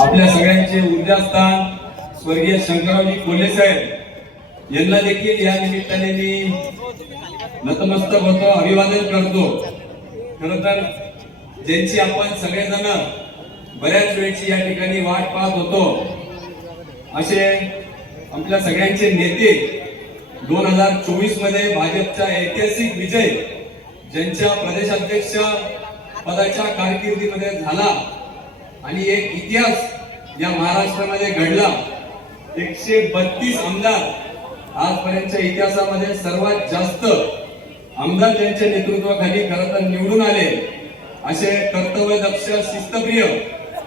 आपल्या सगळ्यांचे ऊर्जास्थान स्वर्गीय शंकररावजी कोल्हे साहेब यांना देखील या निमित्ताने मी नतमस्तक होतो, अभिवादन करतो। खरं तर ज्यांची आपण सगळेजण बऱ्याच वेळची या ठिकाणी वाट पाहत होतो असे आपल्या सगळ्यांचे नेते 2024 मध्ये भाजपचा ऐतिहासिक विजय ज्यांच्या प्रदेशाध्यक्ष पदाच्या कारकिर्दीमध्ये झाला आणि एक इतिहास या महाराष्ट्रामध्ये घडला। 132 आमदार आजपर्यंतच्या इतिहासामध्ये सर्वात जास्त आमदार ज्यांच्या नेतृत्वाखाली खरं तर निवडून आले असे कर्तव्यदक्ष शिस्तप्रिय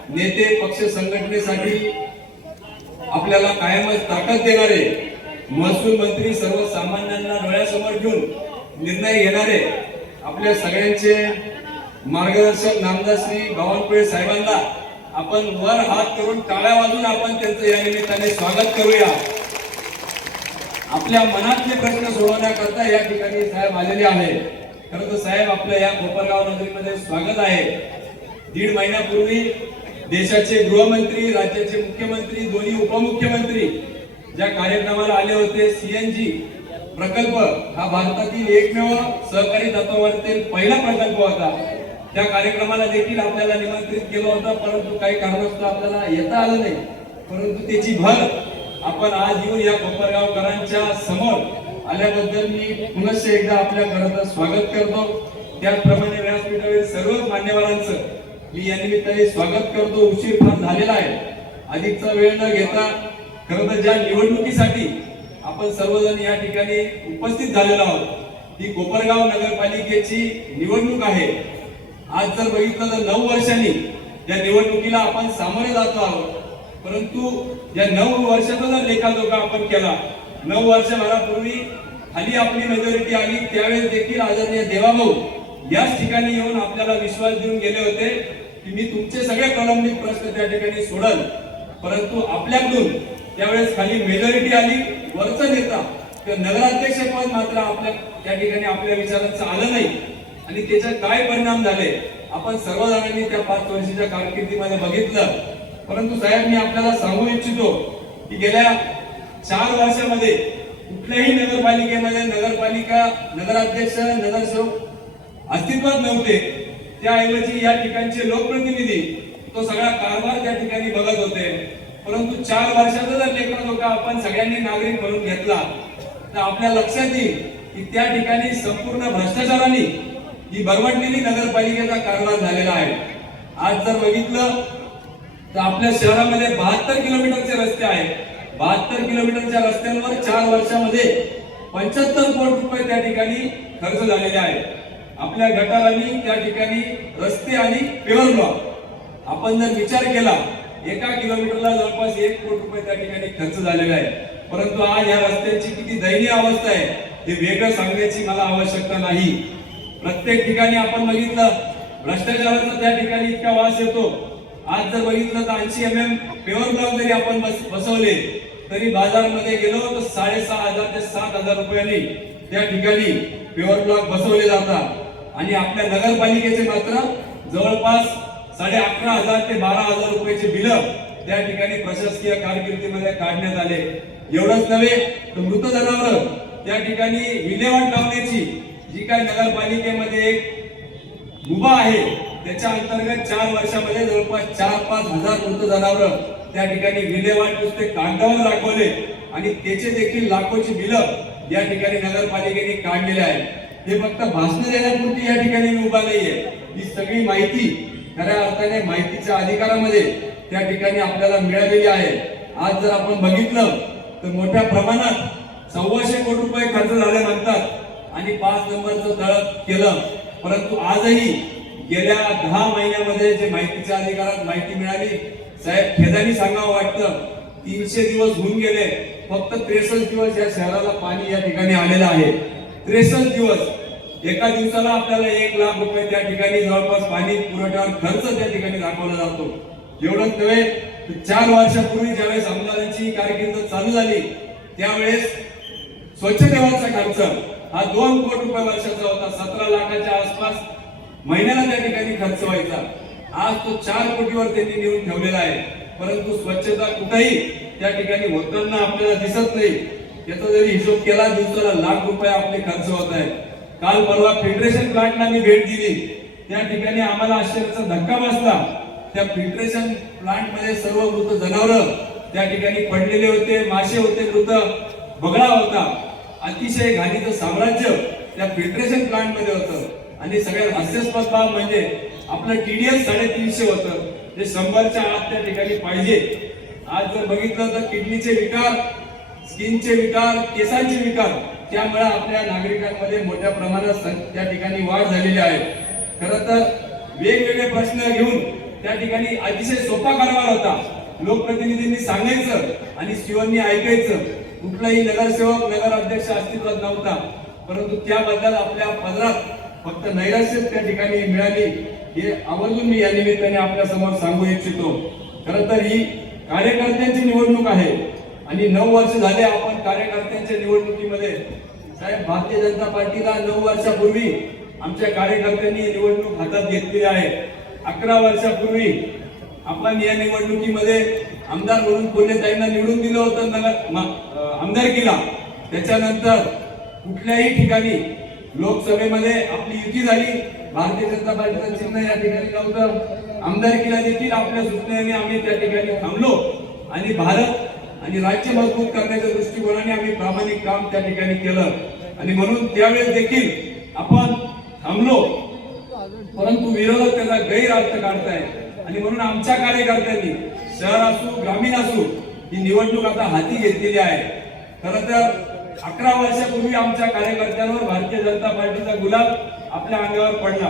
नेते, पक्ष संघटनेसाठी आपल्याला कायमच ताकद देणारे, महसूल मंत्री सर्वसामान्यांना डोळ्यासमोर घेऊन निर्णय घेणारे आपल्या सगळ्यांचे मार्गदर्शक नामदार श्री बावनकुळे साहेबांना आपण वर हात करून टाळ्या वाजून आपण त्यांचं या निमित्ताने स्वागत करूया। आपल्या मनातले प्रश्न सोडवण्याकरता या ठिकाणी साहेब आलेले आहे। खरं तर साहेब आपल्या या कोपरगाव नगरीमध्ये स्वागत आहे। 1.5 महिन्यापूर्वी देशाचे गृहमंत्री, राज्याचे मुख्यमंत्री, दोन्ही उपमुख्यमंत्री ज्या कार्यक्रमाला आले होते, सीएनजी प्रकल्प हा भारतातील एकमेव सहकारी तत्वावरील पहिला प्रकल्प होता। त्या कार्यक्रमाला देखील आपल्याला निमंत्रित केलं होतं, परंतु काही कारणास्तव आपल्याला येता आलं नाही। परंतु त्याची भर आपण आज येऊन या कोपरगावकरांच्या समोर आल्याबद्दल मी पुनश्च एकदा आपल्या खरं स्वागत करतो। त्याचप्रमाणे व्यासपीठावरील सर्व मान्यवरांचं मी या निमित्ताने स्वागत करतो। उशीर फार झालेला आहे, अधिकचा वेळ न घेता खरं तर ज्या निवडणुकीसाठी आपण सर्वजण या ठिकाणी उपस्थित झालेलो आहोत, ही कोपरगाव नगरपालिकेची निवडणूक आहे। आज जर बघितलं तर 9 वर्षांनी या निवडणुकीला आपण सामोरे जातो आहोत। परंतु या 9 वर्षाचा जर लेखाजोखा आपण केला, 9 वर्षभरापूर्वी खाली आपली मेजॉरिटी आली, त्यावेळेस देखील आदरणीय देवाभाऊ याच ठिकाणी येऊन आपल्याला विश्वास देऊन गेले होते की मी तुमचे सगळे प्रलंबित प्रश्न त्या ठिकाणी सोडल। परंतु आपल्याकडून त्यावेळेस खाली मेजॉरिटी आली, वरचा नेता किंवा नगराध्यक्ष पद मात्र आपल्या त्या ठिकाणी आपल्या विचारांचं आलं नाही आणि त्याचे काय परिणाम झाले आपण सर्वजणांनी त्या 5 वर्षाच्या कारकिर्दीमध्ये बघितलं। परंतु साहेब मी आपल्याला सांगू इच्छितो की गेल्या 4 वर्षामध्ये कुठल्याही नगरपालिकेमध्ये नगरपालिका, नगराध्यक्ष, नगरसेवक अस्तित्वात नव्हते। त्याऐवजी या ठिकाणचे लोकप्रतिनिधी तो सगळा कारभार त्या ठिकाणी बघत होते। परंतु 4 वर्षाचा जर लेखाजोखा आपण सगळ्यांनी नागरिक म्हणून घेतला तर आपल्या लक्षात येईल की त्या ठिकाणी संपूर्ण भ्रष्टाचाराने ही बरवडलेली नगरपालिकेचा कारभार झालेला आहे। आज जर बघितलं तर आपल्या शहरामध्ये 72 किलोमीटरचे रस्ते आहेत। 72 किलोमीटरच्या रस्त्यांवर 4 वर्षामध्ये 75 कोटी रुपये त्या ठिकाणी खर्च झालेले आहेत। आपल्या गटारांनी त्या ठिकाणी रस्ते आणि पेवर ब्लॉक आपण जर विचार केला, एका किलोमीटरला जवळपास 1 कोटी रुपये त्या ठिकाणी खर्च झालेला आहे। परंतु आज या रस्त्यांची किती दयनीय अवस्था आहे हे वेगळं सांगण्याची मला आवश्यकता नाही। प्रत्येक ठिकाणी आपण बघितलं भ्रष्टाचाराचा त्या ठिकाणी इतका वास येतो। आज जर बघितलं तर 80 mm पेवर ब्लॉक जरी आपण बसवले तरी बाजारामध्ये गेलो तर 6,500 ते 7,000 रुपयांनी त्या ठिकाणी पेवर ब्लॉक बसवले जातात आणि आपल्या नगरपालिकेचे मात्र जवळपास 11,500 ते 12,000 रुपयाचे बिल त्या ठिकाणी प्रशासकीय कारकिर्दीमध्ये काढण्यात आले। एवढंच नव्हे तर मृत जनावर त्या ठिकाणी विल्हेवाट लावण्याची जी काही नगरपालिकेमध्ये एक मुभा आहे त्याच्या अंतर्गत 4 वर्षामध्ये जवळपास 4-5 हजार मृत जनावर त्या ठिकाणी विल्हेवाट नुसते कागदावर दाखवले आणि त्याचे देखील लाखोची बिल या ठिकाणी नगरपालिकेने काढलेले आहे। हे फक्त भाषण देण्यापुरती या ठिकाणी उभा नाहीये, ही सगळी माहिती खऱ्या अर्थाने माहितीच्या अधिकारामध्ये त्या ठिकाणी आपल्याला मिळालेली आहे। आज जर आपण बघितलं तर मोठ्या प्रमाणात 125 कोटी रुपये खर्च झाले म्हणतात आणि 5 नंबरचं तळ केलं। परंतु आजही गेल्या 10 महिन्यामध्ये जे माहितीच्या अधिकारात माहिती मिळाली, साहेब खेदानी सांगावं वाटतं 300 दिवस होऊन गेले, फक्त 63 दिवस या शहराला पाणी या ठिकाणी आलेलं आहे। 63 दिवस, एका दिवसाला आपल्याला 1 लाख रुपये त्या ठिकाणी जवळपास पाणी पुरवठ्यावर खर्च त्या ठिकाणी दाखवला जातो। एवढंच नव्हे तर 4 वर्षापूर्वी ज्यावेळेस आमदारांची कारकीर्द चालू झाली त्यावेळेस स्वच्छतेवरचा खर्च हा 2 कोटी रुपये वर्षाचा होता। 17 लाखाच्या आसपास महिन्याला त्या ठिकाणी खर्च व्हायचा। आज तो 4 कोटीवर त्यांनी नेऊन ठेवलेला आहे। परंतु स्वच्छता कुठेही त्या ठिकाणी होताना आपल्याला दिसत नाही. याचा जरी हिशोब केला दिवसाला लाख रुपये आपले खर्च होत आहे. काल परवा फिल्ट्रेशन प्लांटला मी भेट दिली. त्या ठिकाणी आम्हाला आश्चर्याचा धक्का बसला. त्या फिल्ट्रेशन प्लांट मध्ये सर्व मृत जनावर त्या ठिकाणी पडलेले होते, मासे होते, मृत बगळा होता. अतिशय घाणीचं साम्राज्य त्या फिल्ट्रेशन प्लांट मध्ये होतं. आणि सगळ्यात हास्यास्पद बाब म्हणजे आपलं TDS 350 होतं, जे 100च्या आत त्या ठिकाणी पाहिजे. आज जर बघितलं तर किडनीचे विकार, स्किनचे विकार, केसांचे विकार, त्यामुळे आपल्या नागरिकांमध्ये मोठ्या प्रमाणात त्या ठिकाणी वाढ झालेली आहे. खरं तर वेगवेगळे प्रश्न घेऊन त्या ठिकाणी अतिशय सोपा कारभार होता. लोकप्रतिनिधींनी सांगायचं आणि शिवांनी ऐकायचं. कुठलाही नगरसेवक, नगराध्यक्ष अस्तित्वात नव्हता, परंतु त्याबद्दल आपल्या पदरात फक्त नैराश्य त्या ठिकाणी मिळाली, हे आवर्जून मी या निमित्ताने आपल्या समोर सांगू इच्छितो. खरं तर ही कार्यकर्त्यांची निवडणूक आहे आणि 9 वर्ष झाले आपण कार्यकर्त्यांच्या निवडणुकीमध्ये. साहेब, भारतीय जनता पार्टीला 9 वर्षापूर्वी आमच्या कार्यकर्त्यांनी निवडणूक हातात घेतली आहे. 11 वर्षापूर्वी आपण या निवडणुकीमध्ये आमदार म्हणून पुण्यताईंना निवडून दिलं होतं आमदारकीला. त्याच्यानंतर कुठल्याही ठिकाणी लोकसभेमध्ये आपली युती झाली. भारतीय जनता पार्टीचं चिन्ह या ठिकाणी नव्हतं. आमदारकीला देखील आपल्या सूचनेने आम्ही त्या ठिकाणी थांबलो आणि भारत आणि राज्य मजबूत करण्याच्या दृष्टिकोनाने आम्ही प्रामाणिक काम त्या ठिकाणी केलं. आणि म्हणून त्यावेळेस देखील आपण थांबलो, परंतु विरोधक त्याचा गैरअर्थ काढताय. आणि म्हणून आमच्या कार्यकर्त्यांनी शहर असू, ग्रामीण असू, ही निवडणूक आता हाती घेतलेली आहे. खरं तर 11 वर्षापूर्वी आमच्या कार्यकर्त्यांवर भारतीय जनता पार्टीचा गुलाब आपल्या अंगावर पडला,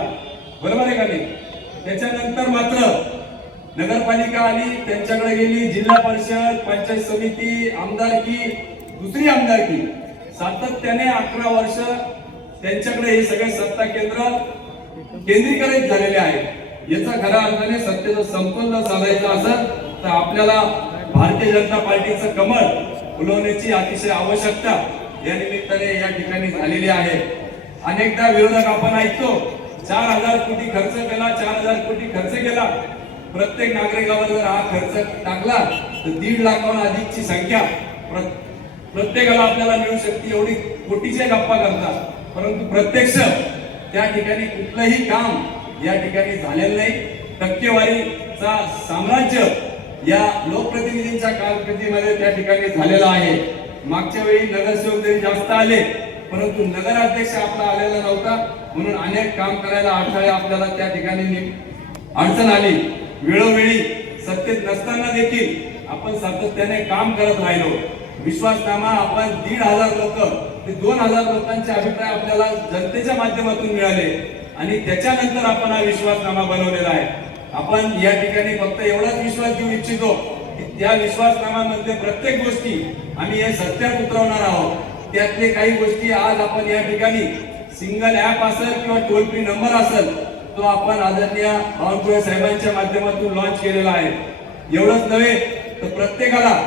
बरोबर आहे का नाही? त्याच्यानंतर मात्र नगरपालिका आली, त्यांच्याकडे गेली, जिल्हा परिषद, पंचायत समिती, आमदारकी, दुसरी आमदारकी, सातत्याने 11 वर्ष त्यांच्याकडे हे सगळे सत्ता केंद्र केंद्रीकृत झालेले आहे. याचा खऱ्या अर्थाने सत्तेचं समतोल साधायचं असेल तर आपल्याला भारतीय जनता पार्टीचं कमळ फुलवण्याची अतिशय आवश्यकता या निमित्ताने या ठिकाणी झालेली आहे. अनेकदा विरोधक आपण ऐकतो 4000 कोटी खर्च केला, 4000 कोटी खर्च केला. प्रत्येक नागरिकावर जर हा खर्च टाकला तर 1.5 लाखाहून अधिकची संख्या प्रत्येकाला आपल्याला मिळू शकते, एवढी कोटीच्या गप्पा करतात. परंतु प्रत्यक्ष त्या ठिकाणी कुठलंही काम या ठिकाणी झालेलं नाही. टक्केवारीचा साम्राज्य या लोकप्रतिनिधींच्या कारकिर्दीमध्ये त्या ठिकाणी झालेला आहे. मागच्या वेळी नगरसेवक जरी जास्त आले, परंतु नगराध्यक्ष आपला आलेला नव्हता, म्हणून अनेक काम करायला अडथळे आपल्याला त्या ठिकाणी अडचण आली. वेळोवेळी सत्तेत नसताना देखील आपण सातत्याने काम करत राहिलो. विश्वासनामा आपण 1,500 लोक ते 2,000 लोकांचे अभिप्राय आपल्याला जनतेच्या माध्यमातून मिळाले आणि त्याच्यानंतर आपण हा विश्वासनामा बनवलेला आहे. आपण या ठिकाणी फक्त एवढाच विश्वास देऊ इच्छितो की त्या विश्वासनाम्यामध्ये प्रत्येक गोष्टी आम्ही हे सत्यात उतरवणार आहोत. त्यातले काही गोष्टी आज आपण या ठिकाणी सिंगल ऍप असेल किंवा टोल फ्री नंबर असेल तो आपण आदरणीय बावनकुळे साहेबांच्या माध्यमातून लॉन्च केलेला आहे. एवढंच नव्हे तर प्रत्येकाला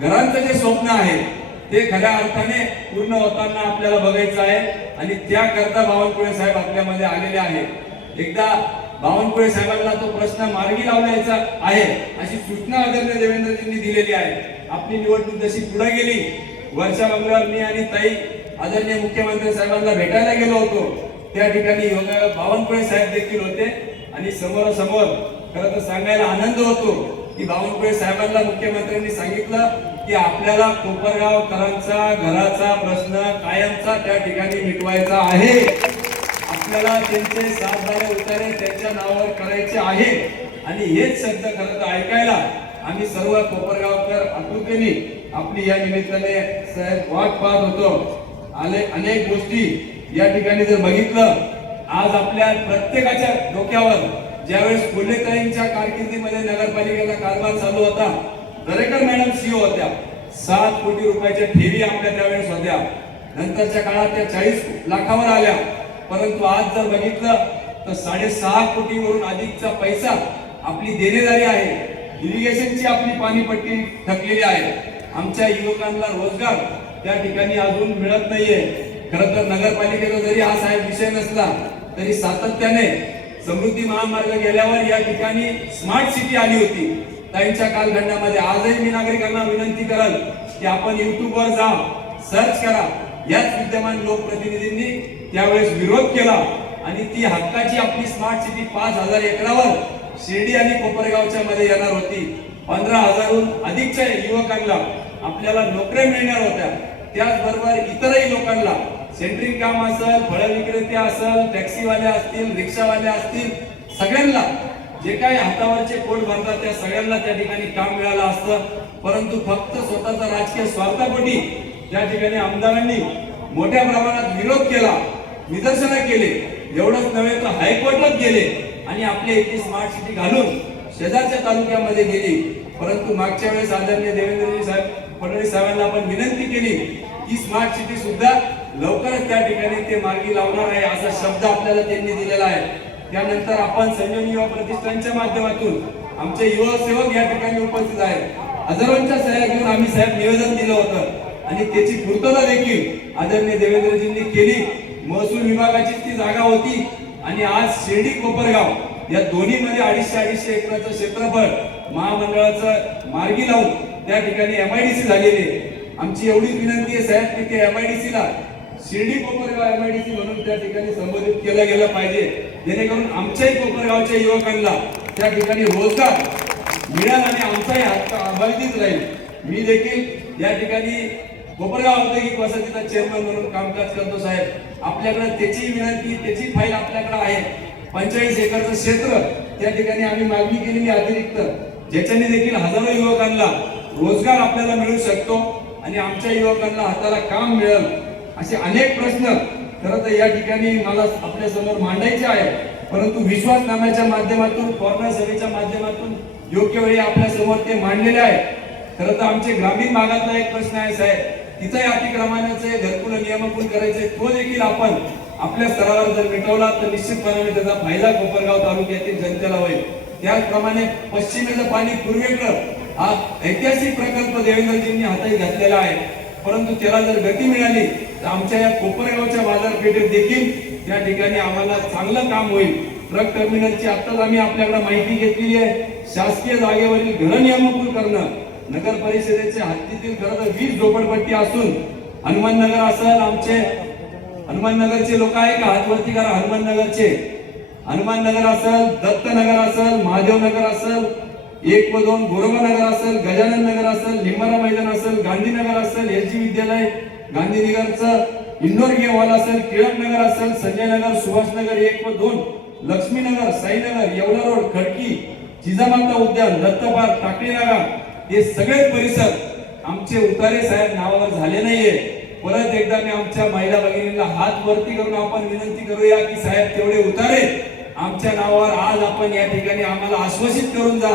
घरांचं जे स्वप्न आहे ते खऱ्या अर्थाने पूर्ण होताना आपल्याला बघायचं आहे आणि त्याकरता बावनकुळे साहेब आपल्यामध्ये आलेले आहेत. एकदा बावनकुळे साहेबांना तो प्रश्न मार्गी लावण्याचा आहे अशी सूचना आदरणीय देवेंद्रजींनी दिलेली आहे. आपली निवडणूक जशी पुढे गेली, वर्षा मंगळवार मी आणि ताई आदरणीय मुख्यमंत्री साहेबांना भेटायला गेलो होतो. त्या ठिकाणी बावनकुळे साहेब देखील होते आणि समोरासमोर खरं तर सांगायला आनंद होतो की बावनकुळे साहेबांना मुख्यमंत्र्यांनी सांगितलं की आपल्याला कोपरगावकरांचा घराचा प्रश्न कायमचा त्या ठिकाणी मिटवायचा आहे. आपल्याला त्यांचे 7 बारे उतारे त्यांच्या नावावर करायचे आहे. आणि हेच शब्द खरं तर ऐकायला आम्ही सर्व कोपरगावकर आतुरतेने आपली या निमित्ताने साहेब वाट पाहत होतो. अनेक गोष्टी या ठिकाणी जर बघितलं, आज आपल्या प्रत्येकाच्या डोक्यावर ज्यावेळेस फुलेताईंच्या कारकिर्दीमध्ये नगरपालिकेचा कारभार चालू होता, दरेकर मॅडम सीओ होत्या. 7 कोटी रुपयाच्या ठेवी आपल्या त्यावेळेस होत्या. नंतरच्या काळात त्या 40 लाखावर आल्या. परंतु आज जर बघितलं तर 6.5 कोटीवरून अधिकचा पैसा आपली देणेदारी आहे. इरिगेशनची आपली पाणीपट्टी थकलेली आहे. आमच्या युवकांना रोजगार त्या ठिकाणी अजून मिळत नाहीये. खरं तर नगरपालिकेचा जरी हा साहेब विषय नसला तरी सातत्याने समृद्धी महामार्ग गेल्यावर या ठिकाणी स्मार्ट सिटी आली होती. ताईंच्या कालखंडामध्ये आजही मी नागरिकांना विनंती कराल की आपण युट्यूबवर जा, सर्च करा. याच विद्यमान लोकप्रतिनिधींनी त्यावेळेस विरोध केला आणि ती हक्काची आपली स्मार्ट सिटी 5000 एकरावर शिर्डी आणि कोपरगावच्या मध्ये येणार होती. 15,000हून अधिकच्या युवकांना आपल्याला नोकऱ्या मिळणार होत्या. त्याचबरोबर इतरही लोकांना सेंट्रिंग काम असेल, फळ विक्रेते असेल, टॅक्सीवाले असतील, रिक्षावाले असतील, सगळ्यांना जे काही हातावरचे पोट भरतात त्या सगळ्यांना त्या ठिकाणी काम मिळालं असतं. परंतु फक्त स्वतःचा राजकीय स्वार्थापोटी त्या ठिकाणी आमदारांनी मोठ्या प्रमाणात विरोध केला, निदर्शनं केले. एवढंच नव्हे तर हायकोर्टात गेले आणि आपली इथे स्मार्ट सिटी घालून शेजारच्या तालुक्यामध्ये गेली. परंतु मागच्या वेळेस आदरणीय देवेंद्रजी साहेब फडणवीस साहेबांना आपण विनंती केली की स्मार्ट सिटी सुद्धा लवकरच त्या ठिकाणी ते मार्गी लावणार आहे असा शब्द आपल्याला त्यांनी दिलेला आहे. त्यानंतर आपण संजीवनी युवा प्रतिष्ठानच्या माध्यमातून आमचे युवा सेवक या ठिकाणी उपस्थित आहेत. हजारोंच्या सह्या घेऊन आम्ही साहेब निवेदन दिलं होतं आणि त्याची पूर्तता देखील आदरणीय देवेंद्रजींनी केली. महसूल विभागाची ती जागा होती आणि आज शिर्डी कोपरगाव या दोन्ही मध्ये 250 एकराचं क्षेत्रफळ महामंडळाचं मार्गी लावून त्या ठिकाणी MIDC झालेली आहे. आमची एवढी विनंती आहे साहेब की ते MIDC ला शिर्डी कोपरगाव MIDC म्हणून त्या ठिकाणी संबोधित केलं गेलं पाहिजे, जेणेकरून आमच्याही कोपरगावच्या युवकांना त्या ठिकाणी रोजगार मिळेल आणि आमचाही हक्क अबाधित राहील. मी देखील या ठिकाणी कोपरगाव औद्योगिक वसाहतीचा चेअरमन म्हणून कामकाज करतो साहेब. आपल्याकडे त्याची विनंती, त्याची फाईल आपल्याकडे आहे. 45 एकरचं क्षेत्र त्या ठिकाणी आम्ही मागणी केलेली अतिरिक्त, ज्याच्याने देखील हजारो युवकांना रोजगार आपल्याला मिळू शकतो आणि आमच्या युवकांना हाताला काम मिळेल. असे अनेक प्रश्न खरं तर या ठिकाणी मला आपल्या समोर मांडायचे आहे. परंतु विश्वासनाम्याच्या माध्यमातून, कॉर्नर सभेच्या माध्यमातून योग्य वेळी आपल्या समोर ते मांडलेले आहे. खरं तर आमचे ग्रामीण भागातला एक प्रश्न आहे साहेब, तिथंही अतिक्रमणाचे घरकुल नियमन करायचे, तो देखील आपण आपल्या स्तरावर जर मिटवला तर निश्चितपणे त्याचा फायदा कोपरगाव तालुक्यातील जनतेला होईल. त्याचप्रमाणे पश्चिमेचं पाणी पूर्वेकडं हा ऐतिहासिक प्रकल्प देवेंद्रजींनी हाती घातलेला आहे. परंतु त्याला जर गती मिळाली तर आमच्या या कोपरगावच्या बाजारपेठेत देखील त्या ठिकाणी आम्हाला चांगलं काम होईल. ट्रक टर्मिनलची आत्ताच आम्ही आपल्याकडे माहिती घेतलेली आहे. शासकीय जागेवरील घर नियमन करणं, नगर परिषदेच्या हद्दीतील खरं तर 20 झोपडपट्टी असून हनुमाननगर असेल, आमचे हनुमाननगरचे लोक आहे का हातवरती करा, हनुमाननगर असेल, दत्तनगर असेल, महादेवनगर असेल, 1 व 2 गोरबानगर असेल, गजानन नगर असेल, लिंबारा मैदान असेल, गांधीनगर असेल, LG विद्यालय गांधीनगरचं इंडोर गेम हॉल असेल, टिळक नगर असेल, संजय नगर, सुभाषनगर 1 व 2, लक्ष्मीनगर, साईनगर, येवला रोड, खडकी, जिजामाता उद्यान, दत्तपार्क, टाकळी नागा, हे सगळे परिसर आमचे उतारे साहेब नावावर झाले नाहीये. परत एकदा मी आमच्या महिला भगिनींना हात वरती करून आपण विनंती करूया की साहेब तेवढे उतारे आमच्या नावावर आज आपण या ठिकाणी आम्हाला आश्वासित करून जा,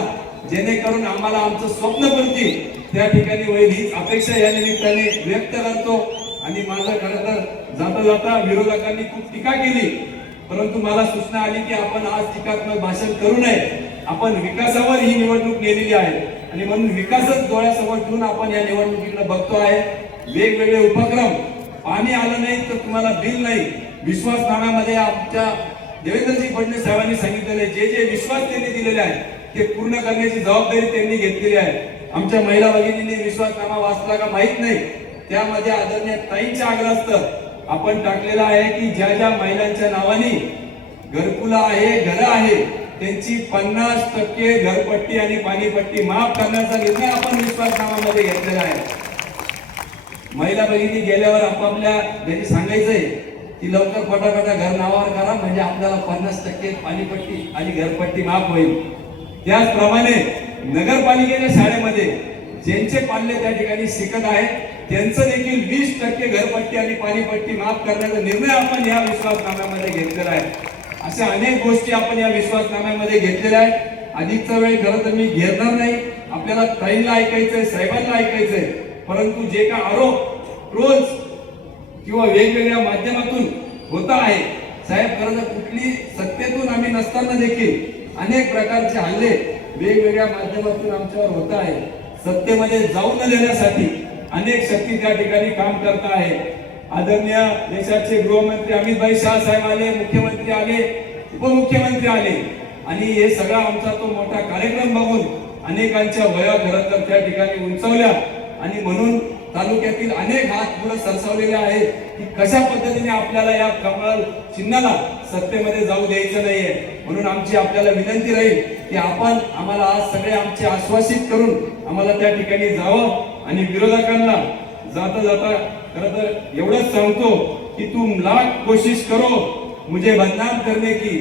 जेणेकरून आम्हाला आमचं स्वप्नपूर्ती त्या ठिकाणी होईल हीच अपेक्षा या निमित्ताने व्यक्त करतो. आणि माझं खरं तर जाता जाता विरोधकांनी खूप टीका केली, परंतु मला सूचना आली की आपण आज टीकात्मक भाषण करू नये. आपण विकासावर ही निवडणूक नेलेली आहे आणि म्हणून विकासच डोळ्यासमोर ठेवून आपण या निवडणुकीकडे बघतो आहे. वेगवेगळे उपक्रम, पाणी आलं नाही तर तुम्हाला बिल नाही. विश्वासनाम्यामध्ये आमच्या देवेंद्रजी फडणवीस साहेबांनी सांगितलेले जे जे विश्वास त्यांनी दिलेले आहे ते पूर्ण करण्याची जबाबदारी त्यांनी घेतलेली आहे. आमच्या महिला भगिनींनी विश्वासनामा वाचला का माहित नाही, त्यामध्ये आदरणीय ताईंच्या आग्रहास्तव आपण टाकलेला आहे की ज्या ज्या महिलांच्या नावाने घरकुल आहे, घर आहे, त्यांची 50% घरपट्टी आणि पाणीपट्टी माफ करण्याचा निर्णय आपण विश्वासनाम्यामध्ये घेतलेला आहे. महिला भगिनी गेल्यावर आपापल्या घरी सांगायचंय की लवकर पटापटा घर नावावर करा, म्हणजे आपल्याला 50% पाणीपट्टी आणि घरपट्टी माफ होईल. त्याचप्रमाणे नगरपालिकेच्या शाळेमध्ये ज्यांचे पाल्य त्या ठिकाणी शिकत आहेत त्यांचं देखील 20% घरपट्टी आणि पाणीपट्टी माफ करण्याचा निर्णय आपण या विश्वासनाम्यामध्ये घेतलेला आहे. अशा अनेक गोष्टी आपण या विश्वासनाम्यामध्ये घेतलेल्या आहेत. अधिकचा वेळ खरं तर मी घेणार नाही. आपल्याला ताईंना ऐकायचंय, साहेबांना ऐकायचंय, परंतु जे का आरोप रोज किंवा वेगवेगळ्या माध्यमातून होता आहे साहेब, खरं तर कुठली सत्तेतून आम्ही नसताना देखील अनेक प्रकारचे हल्ले वेगवेगळ्या माध्यमातून आमच्यावर होत आहे. सत्तेमध्ये जाऊ न देण्यासाठी अनेक शक्ती त्या ठिकाणी काम करत आहे. आदरणीय देशाचे गृहमंत्री अमित शाह साहेब आले, मुख्यमंत्री आले, उपमुख्यमंत्री आले आणि हे सगळा आमचा तो मोठा कार्यक्रम बघून अनेकांच्या वया खरं तर त्या ठिकाणी उंचावल्या आणि म्हणून तालुक्यातील अनेक हात पुढे सरसावलेले आहेत की कशा पद्धतीने आपल्याला या कमळ चिन्हाला सत्तेमध्ये जाऊ द्यायचं नाहीये. म्हणून आमची आपल्याला विनंती राहील की आपण आम्हाला आज सगळे आमचे आश्वासित करून आम्हाला त्या ठिकाणी जावं आणि विरोधकांना जाता जाता खरं तर एवढंच सांगतो कि तुम लाख कोशिश करो मुझे बदनाम करने की,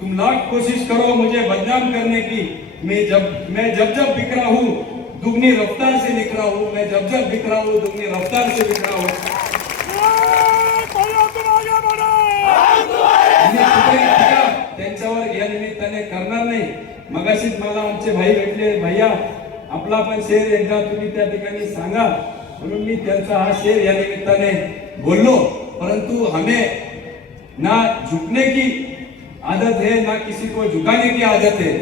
तुम लाख कोशिश करो मुझे बदनाम करने की, मैं जब जब बिखरा हूँ दुगनी रफ्तार से निकला हूँ, मैं जब जब बिखरा हूँ दुगनी रफ्तार से बिखरा हूँ. त्यांच्यावर या निमित्ताने करणार नाही. मगाशीच मला आमचे भाई भेटले, भैया आपला पण शेर एकदा तुम्ही त्या ठिकाणी सांगा, म्हणून मी त्यांचा हा शेर या निमित्ताने बोललो. परंतु हमें ना झुकने की आदत है ना किसी को झुकाने की आदत है.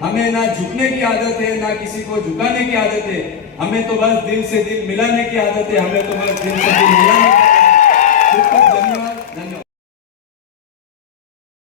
हमें ना झुकने की आदत है ना किसी को झुकाने की आदत है. हमें तो बस दिल से दिल मिलाने की आदत है. हमें तो बस दिल से दिल मिलाने की आदत है. खूप खूप धन्यवाद.